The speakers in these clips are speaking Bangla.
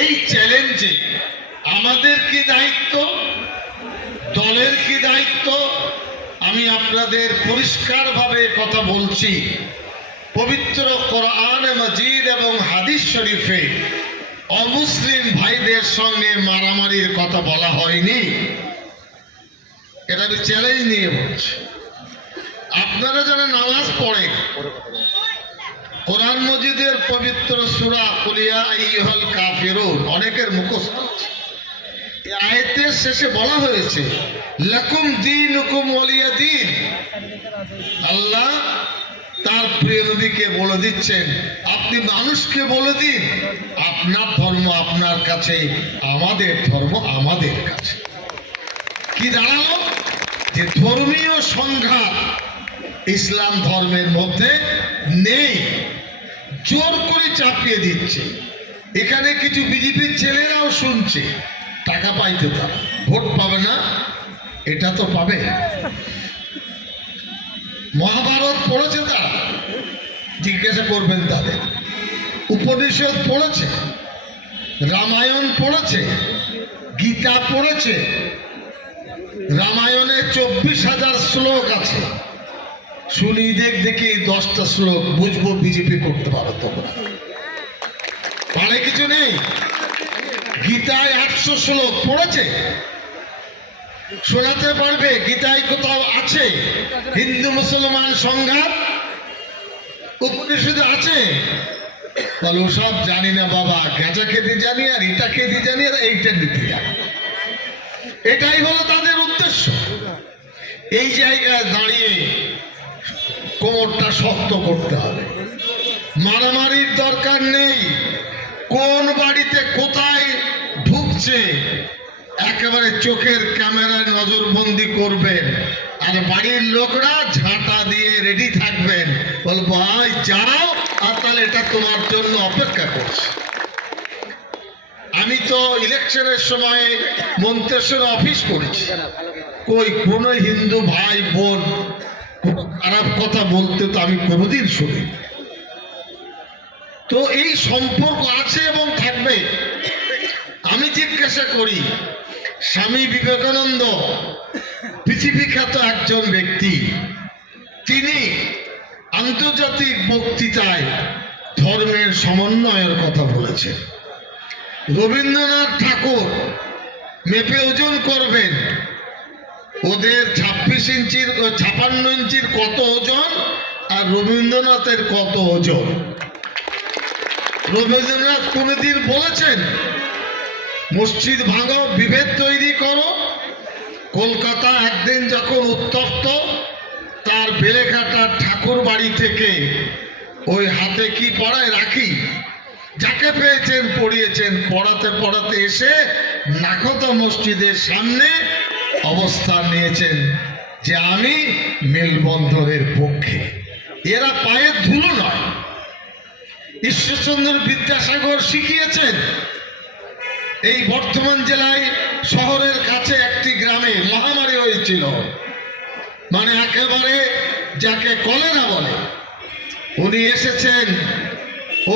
এই চ্যালেঞ্জে আমাদের কি দায়িত্ব, দলের কি দায়িত্ব? আমি আপনাদের পরিষ্কারভাবে কথা বলছি, পবিত্র কোরআন মাজিদ এবং হাদিস শরীফে অমুসলিম ভাইদের সঙ্গে মারামারির কথা বলা হয়নি। এটা আমি চ্যালেঞ্জ নিয়ে বলছি। আপনারা যারা নামাজ পড়েন, কোরআন মজিদের পবিত্র সূরা কুলিয়া আইয়ুহাল কাফিরুন অনেকের মুখস্থ আছে। এই আয়াতের শেষে বলা হয়েছে লাকুম দীনুকুম ওয়ালিয়া দীন। আল্লাহ তার প্রিয় নবীকে বলে দিচ্ছেন, আপনি মানুষকে বলে দিন আপনার ধর্ম আপনার কাছে, আমাদের ধর্ম আমাদের কাছে। কি দাঁড়ালো? যে ধর্মীয় সংঘাত ইসলাম ধর্মের মধ্যে নেই, জোর করে চাপিয়ে দিচ্ছে। এখানে কিছু বিজেপির ছেলেরাও শুনছে, টাকা পাইতে তারা ভোট পাবে না, এটা তো পাবে। মহাভারত পড়েছে তারা, জিজ্ঞাসা করবেন তাদের। উপনিষদ পড়েছে, রামায়ণ পড়েছে, গীতা পড়েছে। রামায়ণে 24,000 শ্লোক আছে। শুনি দেখি 10টা শ্লোক বুঝবো বিজেপি করতে পারো তোমরা, পারে কিছু নেই। গীতায় 800 শ্লোক পড়েছে, শোনাতে পারবে গীতায় কোথাও আছে হিন্দু মুসলমান সংঘাত? উপনিষদে আছে? বলো সব জানি না বাবা, গাঁজা খেতে জানি আর এটা খেতে জানি আর এইটা নিতে জানি। এটাই হলো তাদের উদ্দেশ্য। এই জায়গায় দাঁড়িয়ে কোমরটা শক্ত করতে হবে। মারামারির দরকার নেই। কোন বাড়িতে কোথায় ঢুকছে একেবারে চোখের ক্যামেরায় নজরবন্দি করবেন, আর বাড়ির লোকরা ঝাঁটা দিয়ে রেডি থাকবেন, বলবো ভাই যাও, আর তাহলে এটা তোমার জন্য অপেক্ষা করছে। আমি তো ইলেকশনের সময় মন্তেশ্বর অফিস করেছি, কই কোন হিন্দু ভাই বোন খারাপ কথা বলতে তো আমি কোনোদিন শুনি। তো এই সম্পর্ক আছে এবং থাকবে। আমি জিজ্ঞাসা করি, স্বামী বিবেকানন্দ পৃথিবী খ্যাত একজন ব্যক্তি, তিনি আন্তর্জাতিক বক্তৃতায় ধর্মের সমন্বয়ের কথা বলেছেন। রবীন্দ্রনাথ ঠাকুর মেপে ওজন করবেন, ওদের 26 ইঞ্চির 56 ইঞ্চির কত ওজন আর রবীন্দ্রনাথের কত ওজন। রবীন্দ্রনাথ কোনদিন বলেছেন মসজিদ ভাঙো, বিভেদ তৈরি করো? কলকাতা একদিন যখন উত্তপ্ত, তার বেলেঘাটার ঠাকুর বাড়ি থেকে ওই হাতে কি পড়ায় রাখি, যাকে পেয়েছেন পড়িয়েছেন, পড়াতে পড়াতে এসে নাকতা মসজিদের সামনে অবস্থান নিয়েছেন যে আমি মেলবন্ধনের পক্ষে। এরা পায়ের ধুলো নয়। ঈশ্বরচন্দ্র বিদ্যাসাগর শিখিয়েছেন, এই বর্ধমান জেলায় শহরের কাছে একটি গ্রামে মহামারী হয়েছিল, মানে একেবারে যাকে কলেরা বলে। উনি এসেছেন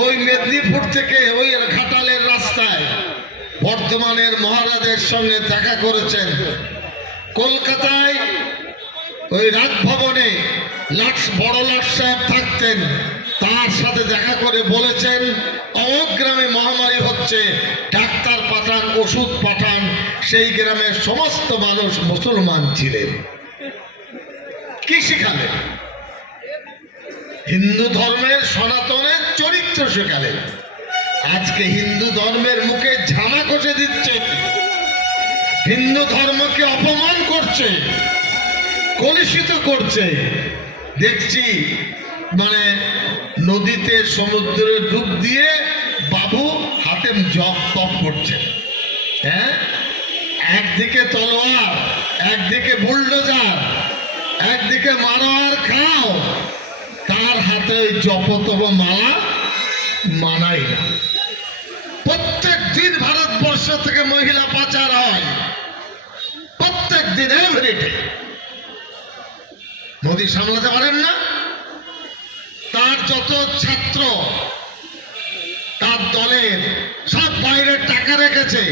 ওই মেদিনীপুর থেকে, ওই ঘাটালের রাস্তায় বর্ধমানের মহারাজের সঙ্গে দেখা করেছেন। কলকাতায় ওই রাজভবনে বড় লাট সাহেব থাকতেন, তার সাথে দেখা করে বলেছেন অমুক গ্রামে মহামারী হচ্ছে, ডাক্তার পাঠান, ওষুধ পাঠান। সেই গ্রামের সমস্ত মানুষ মুসলমান ছিলেন। কি শিখালেন? হিন্দু ধর্মের সনাতনের চরিত্র শেখালেন। আজকে হিন্দু ধর্মের মুখে ঝামা কষে দিচ্ছে, হিন্দু ধর্মকে অপমান করছে, কলুষিত করছে। দেখছি মানে নদীতে সমুদ্রে ডুব দিয়ে বাবু হাতে জপ তপ করছে। হ্যাঁ, একদিকে তলোয়ার, একদিকে বুলডোজার, একদিকে মারো আর খাও, তার হাতে ওই জপতপ মালা মানাই না। প্রত্যেক দিন ভারতবর্ষ থেকে মহিলা পাচার হয়, প্রত্যেক দিন, এভরিডে। মোদী সামলাতে পারেন না? তার যত ছাত্র, তার দলের সব বাইরে টাকা রেখেছে,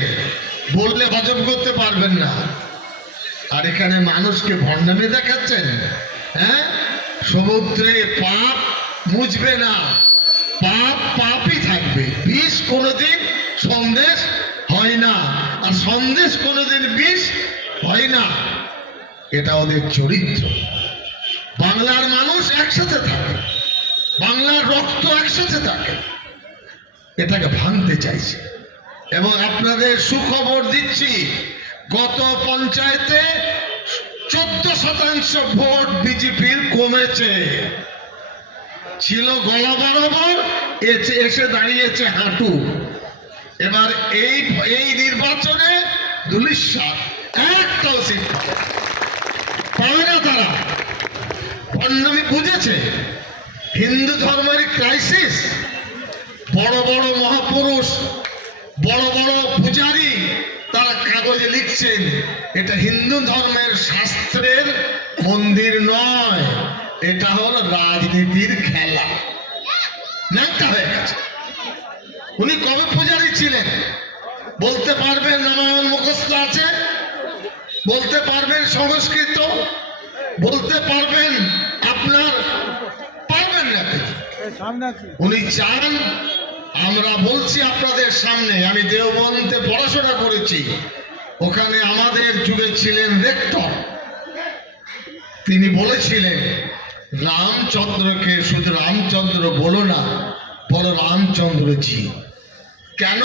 বললে হজম করতে পারবেন না। আর এখানে মানুষকে ভণ্ডামি দেখাচ্ছেন। হ্যাঁ, সমুদ্রে পাপ মুছবে না, পাপ পাপই থাকবে। বিষ কোনোদিন সন্দেশ হয় না, আর সন্দেশ কোনোদিন বিষ হয় না। এটা ওদের চরিত্র। বাংলার মানুষ একসাথে থাকে, বাংলার রক্ত একসাথে থাকে, এটাকে ভাঙতে চাইছে। এবং আপনাদের সুখবর দিচ্ছি, গত পঞ্চায়েতে 14% ভোট বিজেপির কমেছে। ছিল গলা বরাবর, এসে দাঁড়িয়েছে হাঁটু। এবার এই নির্বাচনে ধুলিস্বাদ একটাও সিট পাবে না তারা। ভণ্ডামি বুঝেছে। হিন্দু ধর্মের ক্রাইসিস, বড় বড় মহাপুরুষ, বড় বড় পূজারী তারা কাগজে লিখছেন এটা হিন্দু ধর্মের শাস্ত্রের মন্দির নয়, এটা হলো রাজনীতির খেলা। ন্যাংটা হয়ে গেছে। উনি কবে পূজারী ছিলেন বলতে পারবেন? রামায়ণ মুখস্থ আছে বলতে পারবেন, সংস্কৃত বলতে পারবেন, আপনার পারবেন না। উনি চান, আমরা বলছি আপনাদের সামনে, আমি দেওবন্দে পড়াশোনা করেছি, ওখানে আমাদের যুগে ছিলেন রেক্টর। তিনি বলেছিলেন রামচন্দ্রকে শুধু রামচন্দ্র বলো না, বলো রামচন্দ্রজি। কেন?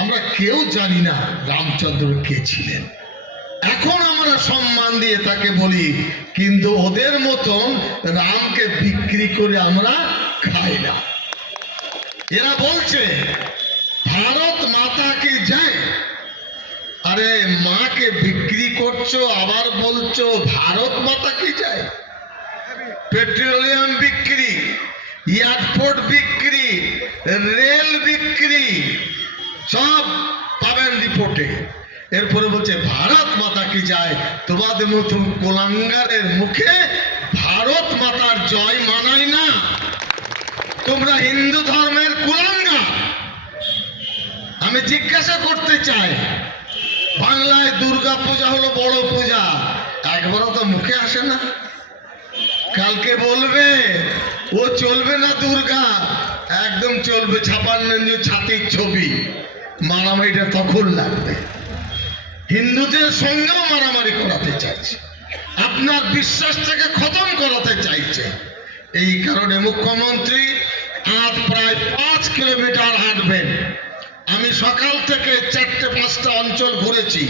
আমরা কেউ জানি না রামচন্দ্র কে ছিলেন। এখন আমরা সম্মান দিয়ে তাকে বলি, কিন্তু ওদের মতন রামকে বিক্রি করে আমরা খাই না। এরা বলছে ভারত মাতা কি জয়। আরে মাকে বিক্রি করছো, আবার বলছো ভারত মাতা কি জয়। পেট্রোলিয়াম বিক্রি, এয়ারপোর্ট বিক্রি, রেল বিক্রি, সব পাবেন রিপোর্টে। এরপরে বলছে ভারত মাতা কি যায়। তোমাদের মতন কোলাঙ্গারের মুখে ভারত মাতার জয় মানায় না। তোমরা হিন্দু ধর্মের কুলাঙ্গার। আমি জিজ্ঞাসা করতে চাই, বাংলায় দুর্গা পূজা হলো বড় পূজা, একবারও তো মুখে আসে না। কালকে বলবে ও চলবে না দুর্গা, একদম চলবে 56 ছাতির ছবি। মারামারিটা তখন লাগবে। হিন্দুদের সঙ্গেও মারামারি করাতে চাইছে, আপনার বিশ্বাসটাকে খতম করাতে চাইছে। এই কারণে মুখ্যমন্ত্রী আজ প্রায় 5 কিলোমিটার হাঁটবেন। আমি সকাল থেকে 4-5টা অঞ্চল ঘুরেছি,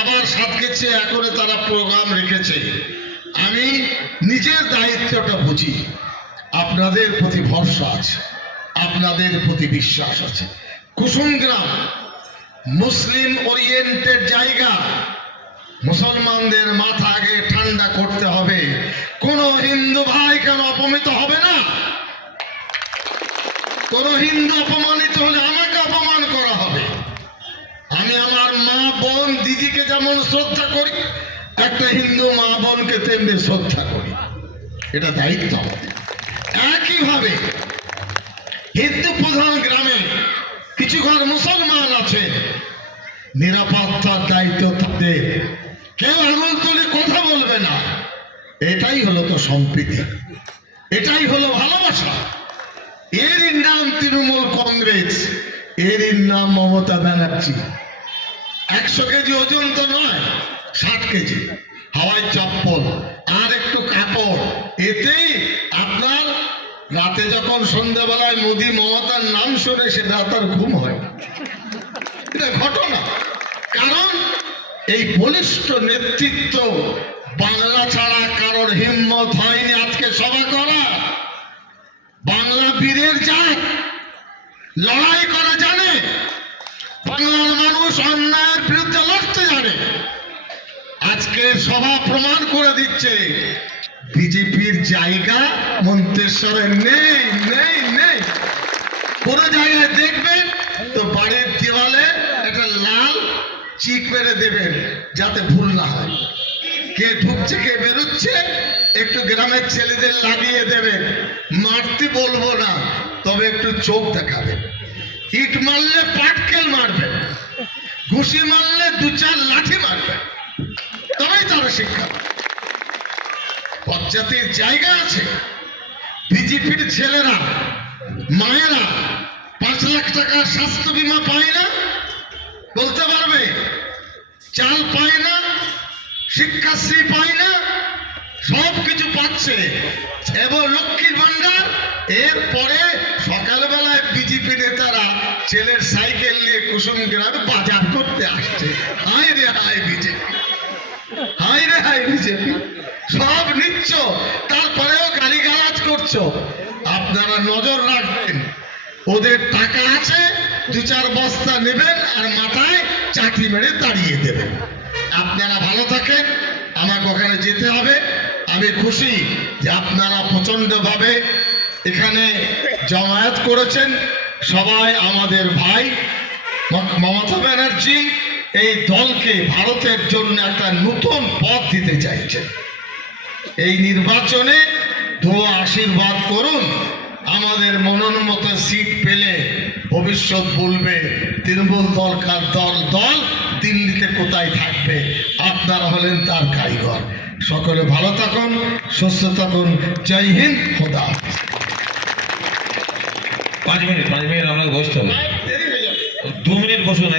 আবার সাতক্ষীরা এখনো তারা প্রোগ্রাম রেখেছে। আমি নিজের দায়িত্বটা বুঝি, আপনাদের প্রতি ভরসা আছে, আপনাদের প্রতি বিশ্বাস আছে। কুসুমগ্রাম মুসলিম ওরিয়েন্টেড জায়গা, মুসলমানদের মাথা আগে ঠান্ডা করতে হবে। কোন হিন্দু ভাই কেন অপমানিত হবে না? কোন হিন্দু অপমানিত হলে আমাকে অপমান করা হবে। আমি আমার মা বোন দিদিকে যেমন শ্রদ্ধা করি, একটা হিন্দু মা বোনকে তেমনি শ্রদ্ধা করি, এটা দায়িত্ব আমাদের। একইভাবে হিন্দু প্রধান গ্রামে কিছু ঘর মুসলমান আছে, নিরাপত্তার দায়িত্ব তাদের। কেউ আঙুল তুলে কথা বলবে না। এটাই হলো তো সম্প্রীতি, এটাই হলো ভালোবাসা। এরই নাম তৃণমূল কংগ্রেস, এরই নাম মমতা ব্যানার্জি। 100 কেজি ওজন তো নয়, 60 কেজি হাওয়াই চপ্পল আর একটু কাপড়। এতেই আপনার রাতে যখন সন্ধ্যাবেলায় মোদি মমতার নাম শুনে সেটা তার ঘুম হয় না। এটা ঘটনা। কারণ এই বলিষ্ঠ নেতৃত্ব, বাংলা ছাড়া কারোর হিম্মত হয়নি আজকে সভা করা। বাংলা বীরের জাত, লড়াই করা জানে। বাংলার মানুষ অন্যায়ের বিরুদ্ধে লড়তে জানে। আজকে সভা প্রমাণ করে দিচ্ছে বিজেপির জায়গা মন্তেশ্বরে নেই, নেই, নেই। কোন জায়গায় দেখবেন তো বাড়ির দেওয়ালে একটা লাল চিক মেরে দেবেন, যাতে ভুল না হয়। কে ঢুকছে কে বেরোচ্ছে একটু গ্রামের ছেলেদের লাগিয়ে দেবেন। মারতে বলবো না, তবে একটু চোখ দেখাবেন। ইট মারলে পাটকেল মারবেন। ঘুষি মারলে 2-4 লাঠি মারবে, তবেই তারা শিক্ষা পাবে। পঞ্চায়েতের জায়গা আছে, বিজেপির ছেলেরা মায়েরা 5 লাখ টাকা স্বাস্থ্য বীমা পায় না, বলতে পারবে? চাল পায় না, শিক্ষাশ্রী পায় না, সব কিছু পাচ্ছে এবং লক্ষ্মীর ভান্ডার। এরপরে সকালবেলায় বিজেপি নেতারা ছেলের সাইকেল নিয়ে কুসুম গ্রামে বাজার করতে আসছে। হায় রে হায় বিজেপি, হায় রে হায় বিজেপি, সব নিচ্ছ, তারপরেও গালিগালাজ করছো। আপনারা নজর রাখবেন, ওদের টাকা আছে, 2-4 বস্তা নেবেন আর মাথায় চাকরি মেরে তাড়িয়ে দেবেন। আপনারা ভালো থাকেন, আমাকে ওখানে যেতে হবে। আমি খুশি যে আপনারা প্রচন্ডভাবে এখানে জমায়েত করেছেন। সবাই আমাদের ভাই। মমতা ব্যানার্জি এই দলকে ভারতের জন্য একটা নতুন পথ দিতে চাইছেন। এই নির্বাচনে দোয়া আশীর্বাদ করুন, আমাদের মনোনমত সিট পেলে ভবিষ্যৎ বলবে তৃণমূল দরকার দল দিল্লিতে কোথায় থাকবে, আপনারা হলেন তার কারিগর। সকলে ভালো থাকুন, সুস্থ থাকুন। জয় হিন্দ, খোদা হাফেজ। 5 মিনিট আমরা বসতে হবে, 2 মিনিট বসুন।